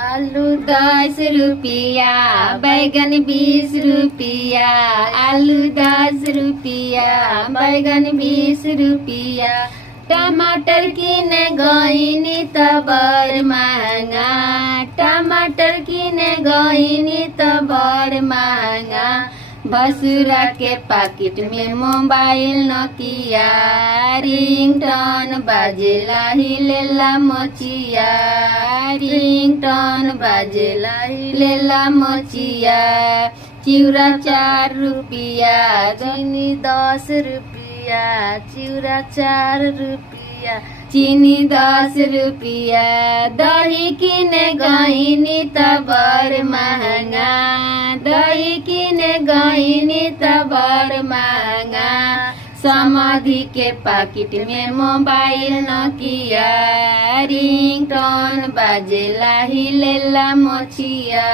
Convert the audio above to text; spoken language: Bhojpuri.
आलू 10 रुपया, बैगन 20 रुपया, आलू 10 रुपया, बैगन 20 रुपया, टमाटर किने गइनी त बड़ महंगा, टमाटर किने गइनी त बड़ महंगा, भसुरा के पाकिट में मोबाइल नोकिया, रिंगटोन बाजेला हिलेला मोचिया, रिंगटोन बाजेला हिलेला मोचिया, चिउरा 4 रुपया, चीनी 10 रुपया, चिउरा 4 रुपया, चीनी 10 रुपया, दही किने गइनी त बड़ महंगा, दही किने गइनी त बड़ महंगा, समाधि के पाकिट में मोबाइल नोकिया, रिंगटोन बाजेला हिलेला मोचिया।